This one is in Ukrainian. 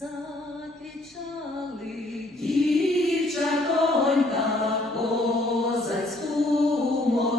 закричали дівчатонька козацьку мову.